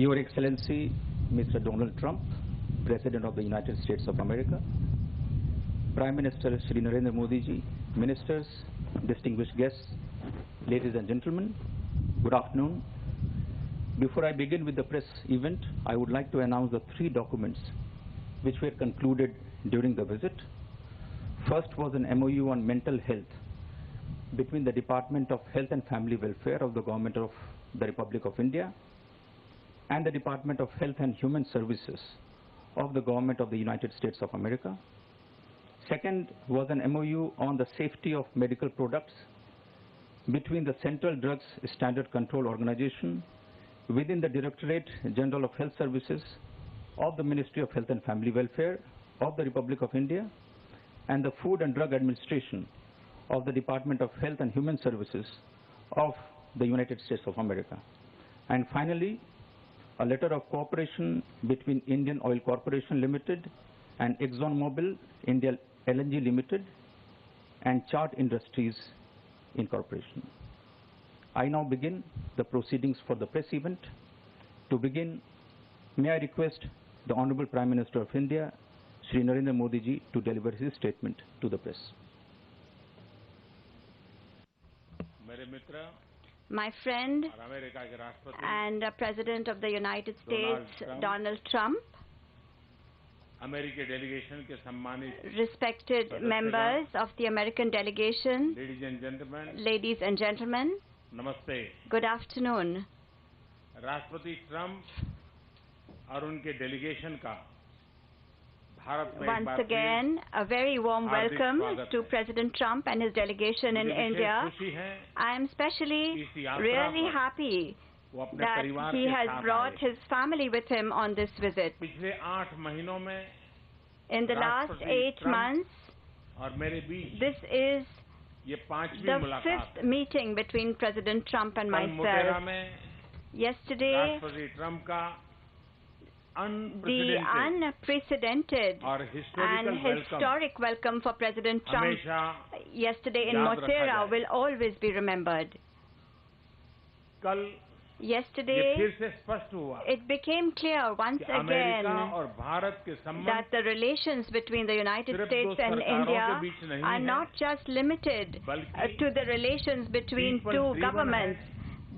Your Excellency, Mr. Donald Trump, President of the United States of America, Prime Minister Shri Narendra Modi ji, Ministers, distinguished guests, ladies and gentlemen, good afternoon. Before I begin with the press event, I would like to announce the 3 documents which were concluded during the visit. First was an MOU on mental health between the Department of Health and Family Welfare of the Government of the Republic of India and the Department of Health and Human Services of the Government of the United States of America. Second was an MOU on the safety of medical products between the Central Drugs Standard Control Organization within the Directorate General of Health Services of the Ministry of Health and Family Welfare of the Republic of India and the Food and Drug Administration of the Department of Health and Human Services of the United States of America. And finally, a letter of cooperation between Indian Oil Corporation Limited and ExxonMobil India LNG Limited and Chart Industries Incorporation. I now begin the proceedings for the press event. To begin, may I request the Honorable Prime Minister of India, Shri Narendra Modi ji, to deliver his statement to the press. My friend and President of the United States, Donald Trump, respected members of the American delegation, ladies and gentlemen, Namaste. good afternoon. राष्ट्रपति Trump और उनके delegation का भारत में Once again, a very warm welcome to President Trump and his delegation in India. I am especially really happy that he has brought his family with him on this visit. पिछले 8 महीनों में In the last 8 months, और मेरे बीच this is ये 5वीं the मुलाकात 5th meeting between President Trump and कल Motera myself. में Yesterday, राष्ट्रपति ट्रम्प का the unprecedented और and historic welcome for President Trump हमेशा yesterday in याद रखा Motera जाए। will always be remembered. कल ये Yesterday, फिर से स्पष्ट हुआ it became clear once कि अमेरिका again और भारत के संबंध that the relations between the United सिर्फ States दो and सरकारों India के बीच नहीं are है, not just limited बल्कि to the relations between people two driven governments.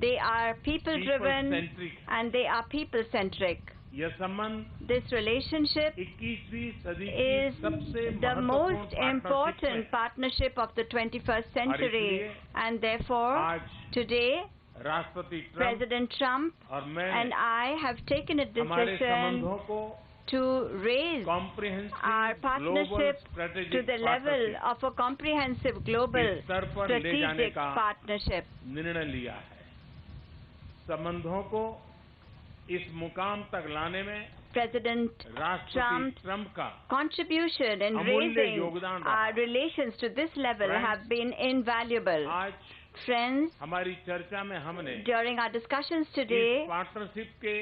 They are people-driven people-centric and they are people-centric. यह संबंध This relationship 21वीं सदी की is सबसे the most महत्वपूर्ण important partnership of the 21st century, इसलिए and therefore आज today राष्ट्रपति ट्रम्प President Trump और मैं and I have taken a हमारे decision संबंधों को to raise our comprehensive global partnership to strategic the level partnership of a comprehensive global के स्तर पर ले जाने strategic का partnership. निर्णय लिया है। संबंधों को इस मुकाम तक लाने में President राष्ट्रपति Trump's ट्रम्प का contribution in अमूल्य raising योगदान रहा। our relations to this level Friends, have been invaluable. आज Friends, हमारी चर्चा में हमने during our discussions इस today, पार्टनरशिप के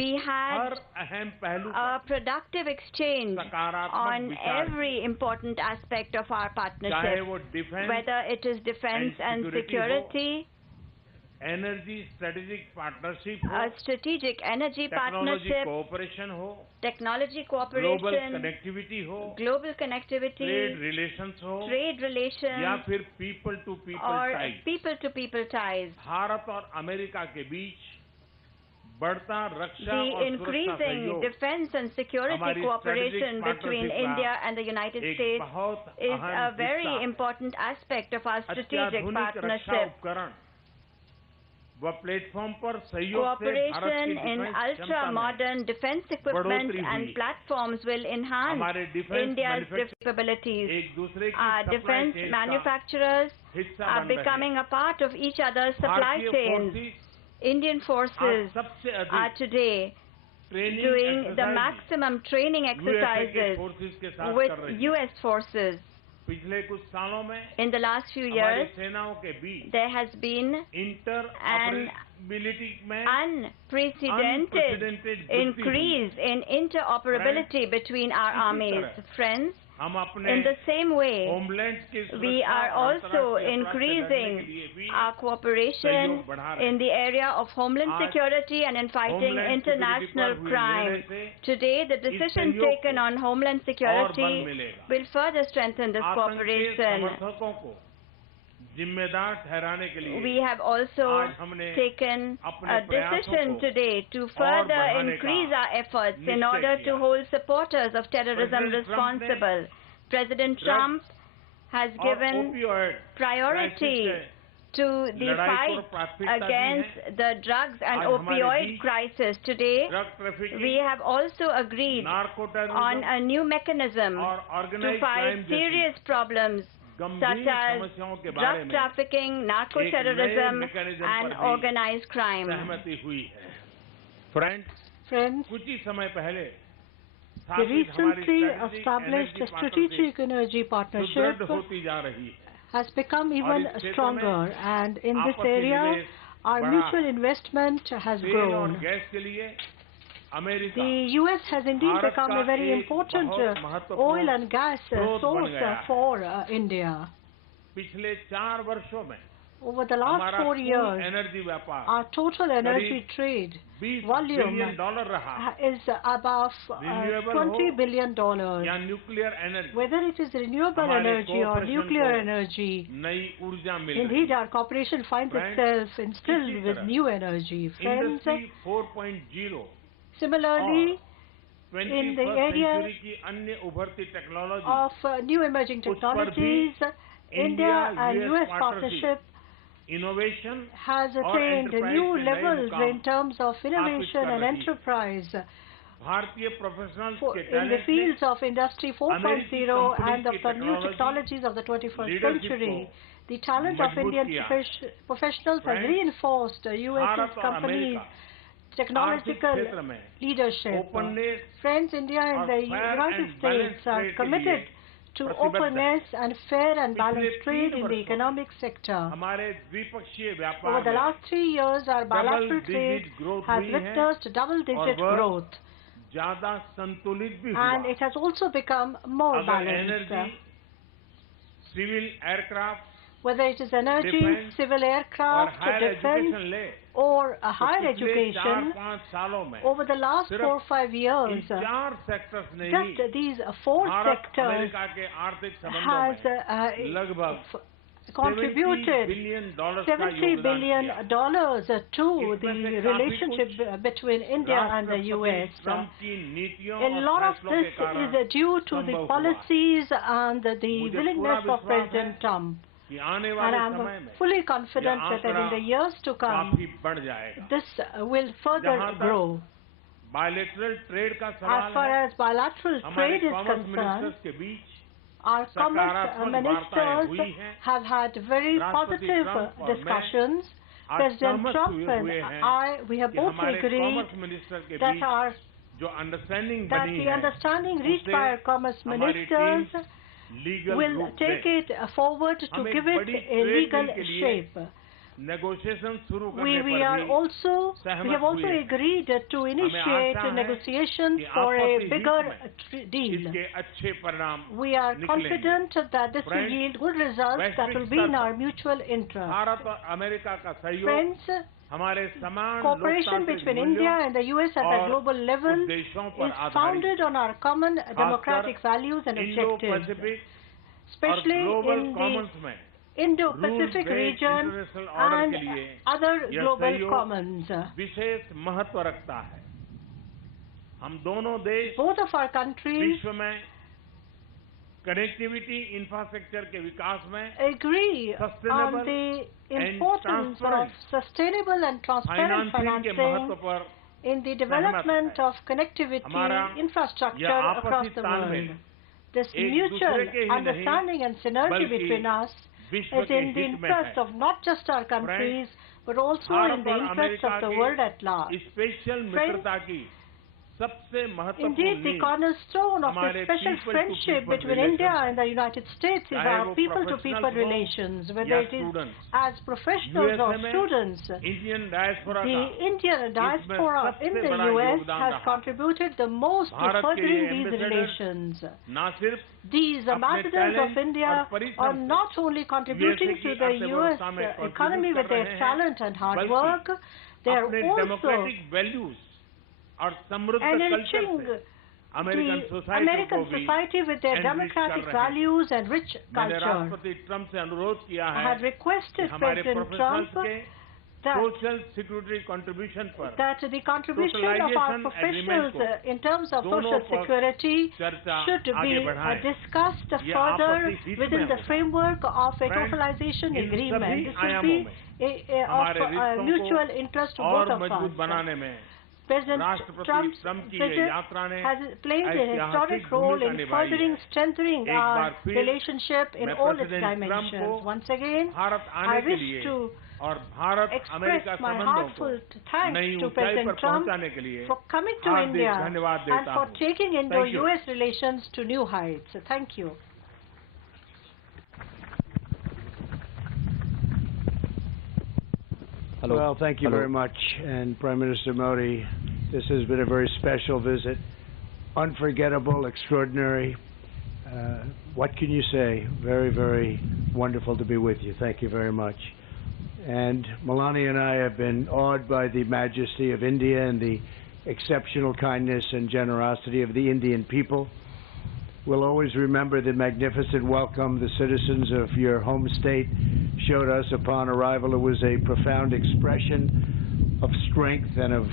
we had हर अहम पहलू a productive exchange सकारात्मक on विचार every important aspect of our चाहे partnership, वो defence whether it is defense and and security, energy strategic partnership हो a strategic energy technology partnership, cooperation हो technology global cooperation, connectivity हो global trade connectivity, relations हो trade या relations, फिर people to people or type people-to-people ties. Bharat और America के बीच बढ़ता रक्षा The और सुरक्षा increasing सहयोग defense and security हमारी cooperation strategic between partnership India का and the United एक States बहुत is अहम a very हिस्सा important aspect of our strategic अत्याधुनिक रक्षा partnership. उपकरण व प्लेटफॉर्म पर सहयोग से भारत की Cooperation in डिफेंस क्षमता में ultra-modern defense equipment बढ़ोतरी and हुई। platforms will enhance हमारे डिफेंस India's मैन्युफैक्चरिंग capabilities. एक दूसरे की Our सप्लाई defense चेन का manufacturers हिस्सा are बन रहे becoming a part of each other's हैं। supply भारतीय chains. फोर्सेस Indian आज forces सबसे are अधिक today training doing the exercise maximum training USA के exercises फोर्सेस के साथ with कर रही हैं। US forces. पिछले कुछ सालों में In the last few हमारी years, सेनाओं के बीच there has been inter an operability में unprecedented वृद्धि increase in interoperability between our इसी armies. तरह Friends, In the same way, we are also increasing our cooperation in the area of homeland security and in fighting international crime. Today, the decision taken on homeland security will further strengthen this cooperation. We have also taken a decision today to further increase our efforts in order to hold supporters of terrorism responsible. President Trump has given priority to the fight against the drugs and opioid crisis. Today, we have also agreed on a new mechanism to fight serious problems such as drug trafficking, narco-terrorism, and organized crime. Friends, the recently established strategic energy partnership has become even stronger, and in this area, our mutual investment has grown. The U.S. has indeed become a very important oil and gas source for India. Over the last 4 years, our total energy trade volume is above $20 billion. Whether it is renewable energy or nuclear energy, indeed our cooperation finds itself instilled with new energy. Friends, similarly, in the area of new emerging technologies, India and U.S. partnership has attained new levels in terms of innovation and enterprise in the fields of Industry 4.0 and of the new technologies of the 21st century. The talent of Indian professionals has reinforced U.S. companies' technological leadership. Friends, India and the United States are committed to openness and fair and balanced trade in the economic sector. Over the last 3 years, our bilateral trade has witnessed double-digit growth, and it has also become more balanced. Whether it is energy, civil aircraft, defense, or higher education, over the last 4 or 5 years, just these 4 sectors has contributed $70 billion to the relationship between India and the U.S. A lot of this is due to the policies and the willingness of President Trump. And I am fully confident that in the years to come, this will further grow. As far as bilateral trade is concerned, our commerce ministers have had very positive discussions. President Trump and we have both agreed that the understanding reached by our commerce ministers will take it forward to give it a legal shape. We have also agreed to initiate negotiations for a bigger deal. We are confident that this will yield good results that will be in our mutual interest. Friends, cooperation between India and the U.S. at a global level is founded on our common democratic values and objectives, especially in the Indo-Pacific region and other global commons. Both of our countries agree on the importance of sustainable and transparent financing in the development of connectivity infrastructure across the world. This mutual understanding and synergy between us is in the interest of not just our countries, but also in the interest of the world at large. Friends, Indeed, the cornerstone of the special friendship between India and the United States is our people-to-people relations, whether it is as professionals or students. The Indian diaspora in the U.S. has contributed the most to furthering these relations. These ambassadors of India are not only contributing to the U.S. economy with their talent and hard work, they are also enriching the American society with their democratic values and rich culture. I had requested President Trump that the contribution of our professionals in terms of social security should be discussed further within the framework of a totalization agreement. This will be of mutual interest to both of us. President Trump's visit has played a historic role in furthering, strengthening our relationship in all its dimensions. Once again, I wish to express my heartfelt thanks to President Trump for coming to India and for taking Indo-US relations to new heights. Thank you. Hello. Well, thank you very much. And Prime Minister Modi, this has been a very special visit. Unforgettable, extraordinary. What can you say? Very, very wonderful to be with you. Thank you very much. And Melania and I have been awed by the majesty of India and the exceptional kindness and generosity of the Indian people. We'll always remember the magnificent welcome the citizens of your home state showed us upon arrival. It was a profound expression of strength and of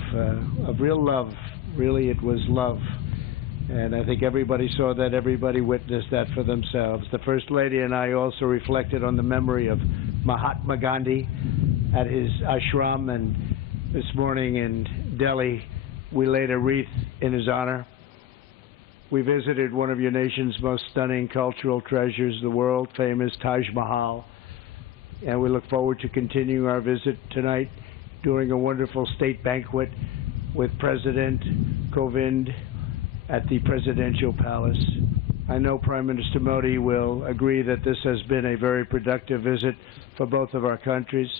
real love. Really, it was love. And I think everybody saw that, everybody witnessed that for themselves. The First Lady and I also reflected on the memory of Mahatma Gandhi at his ashram, and this morning in Delhi we laid a wreath in his honor. We visited one of your nation's most stunning cultural treasures, the world-famous Taj Mahal, and we look forward to continuing our visit tonight during a wonderful state banquet with President Kovind at the Presidential Palace. I know Prime Minister Modi will agree that this has been a very productive visit for both of our countries.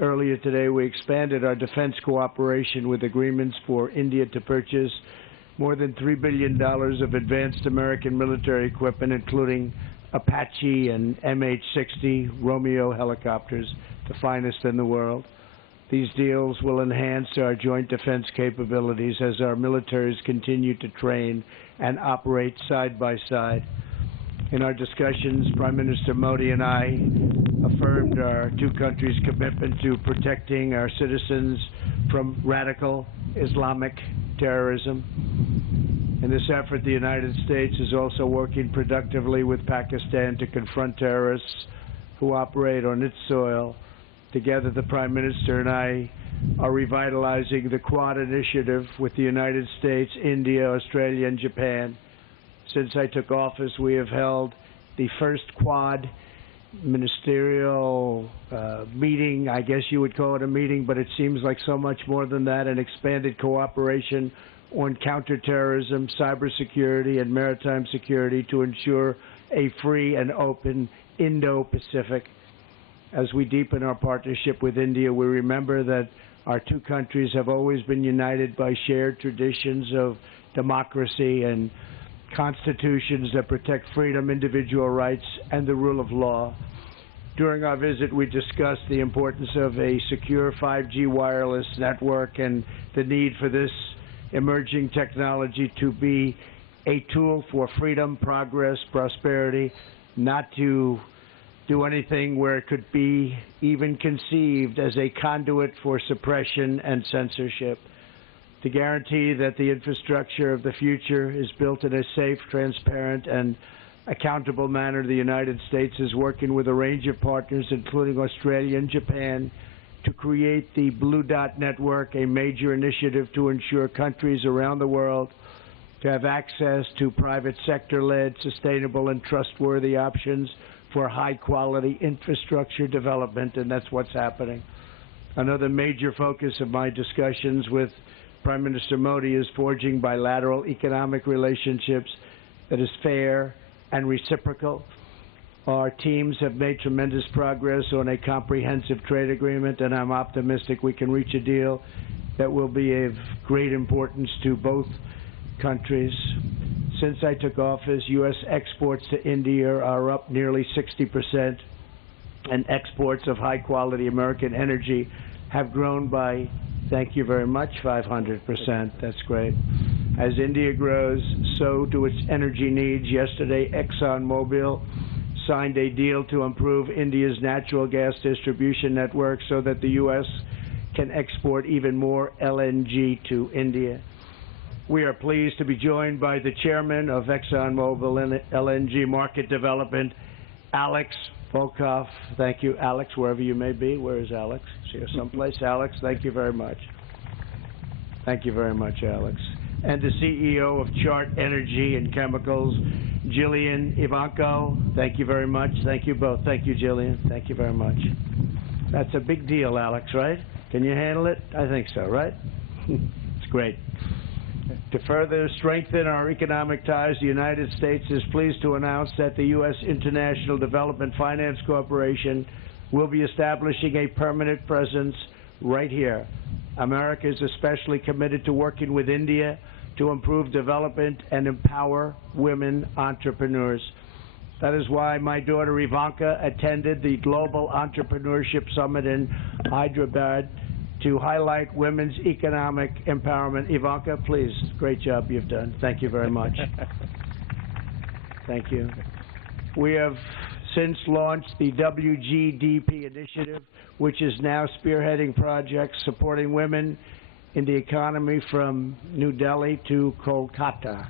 Earlier today, we expanded our defense cooperation with agreements for India to purchase more than $3 billion of advanced American military equipment, including Apache and MH-60 Romeo helicopters, the finest in the world. These deals will enhance our joint defense capabilities as our militaries continue to train and operate side by side. In our discussions, Prime Minister Modi and I affirmed our two countries' commitment to protecting our citizens from radical Islamic terrorism. In this effort, the United States is also working productively with Pakistan to confront terrorists who operate on its soil. Together, the Prime Minister and I are revitalizing the Quad initiative with the United States, India, Australia, and Japan. Since I took office, we have held the first Quad ministerial meeting. I guess you would call it a meeting, but it seems like so much more than that, an expanded cooperation on counterterrorism, cybersecurity, and maritime security to ensure a free and open Indo-Pacific. As we deepen our partnership with India, we remember that our two countries have always been united by shared traditions of democracy and constitutions that protect freedom, individual rights, and the rule of law. During our visit, we discussed the importance of a secure 5G wireless network and the need for this emerging technology to be a tool for freedom, progress, prosperity, not to do anything where it could be even conceived as a conduit for suppression and censorship. To guarantee that the infrastructure of the future is built in a safe, transparent, and accountable manner, the United States is working with a range of partners, including Australia and Japan, to create the Blue Dot Network, a major initiative to ensure countries around the world to have access to private sector-led, sustainable, and trustworthy options for high-quality infrastructure development, and that's what's happening. Another major focus of my discussions with Prime Minister Modi is forging bilateral economic relationships that is fair and reciprocal. Our teams have made tremendous progress on a comprehensive trade agreement, and I'm optimistic we can reach a deal that will be of great importance to both countries. Since I took office, U.S. exports to India are up nearly 60%, and exports of high-quality American energy have grown by, thank you very much, 500%. That's great. As India grows, so do its energy needs. Yesterday, ExxonMobil signed a deal to improve India's natural gas distribution network so that the U.S. can export even more LNG to India. We are pleased to be joined by the chairman of ExxonMobil LNG Market Development, Alex Volkov. Thank you, Alex, wherever you may be. Where is Alex? Is here someplace? Alex, thank you very much. Thank you very much, Alex. And the CEO of Chart Energy and Chemicals, Jillian Ivanko. Thank you very much. Thank you both. Thank you, Jillian. Thank you very much. That's a big deal, Alex, right? Can you handle it? I think so, right? It's great. To further strengthen our economic ties, the United States is pleased to announce that the U.S. International Development Finance Corporation will be establishing a permanent presence right here. America is especially committed to working with India to improve development and empower women entrepreneurs. That is why my daughter Ivanka attended the Global Entrepreneurship Summit in Hyderabad to highlight women's economic empowerment. Ivanka, please, great job you've done. Thank you very much. Thank you. We have since launched the WGDP initiative, which is now spearheading projects supporting women in the economy from New Delhi to Kolkata.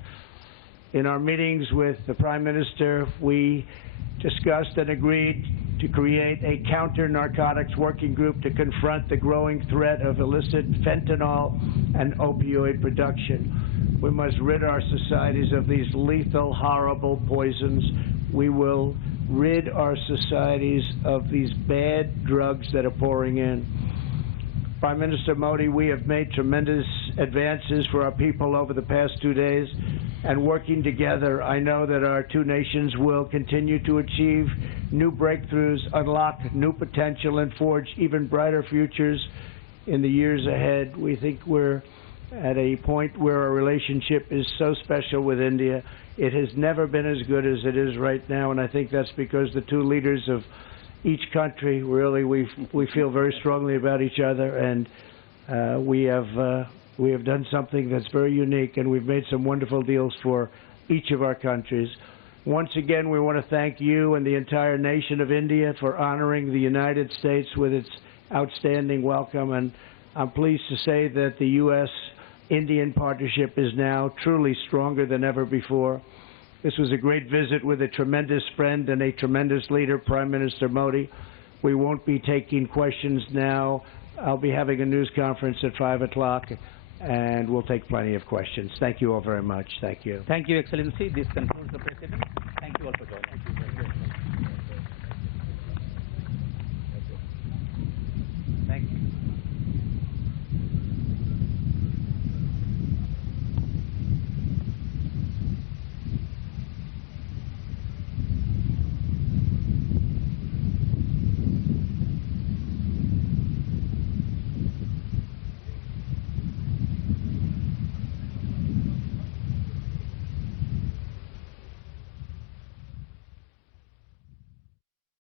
In our meetings with the Prime Minister, we discussed and agreed to create a counter-narcotics working group to confront the growing threat of illicit fentanyl and opioid production. We must rid our societies of these lethal, horrible poisons. We will rid our societies of these bad drugs that are pouring in. Prime Minister Modi, we have made tremendous advances for our people over the past 2 days, and working together, I know that our two nations will continue to achieve new breakthroughs, unlock new potential, and forge even brighter futures in the years ahead. We think we're at a point where our relationship is so special with India. It has never been as good as it is right now, and I think that's because the two leaders of each country, really, we feel very strongly about each other, and we have done something that's very unique, and we've made some wonderful deals for each of our countries. Once again, we want to thank you and the entire nation of India for honoring the United States with its outstanding welcome, and I'm pleased to say that the U.S.-Indian partnership is now truly stronger than ever before. This was a great visit with a tremendous friend and a tremendous leader, Prime Minister Modi. We won't be taking questions now. I'll be having a news conference at 5 o'clock, and we'll take plenty of questions. Thank you all very much. Thank you. Thank you, Excellency. This concludes the president.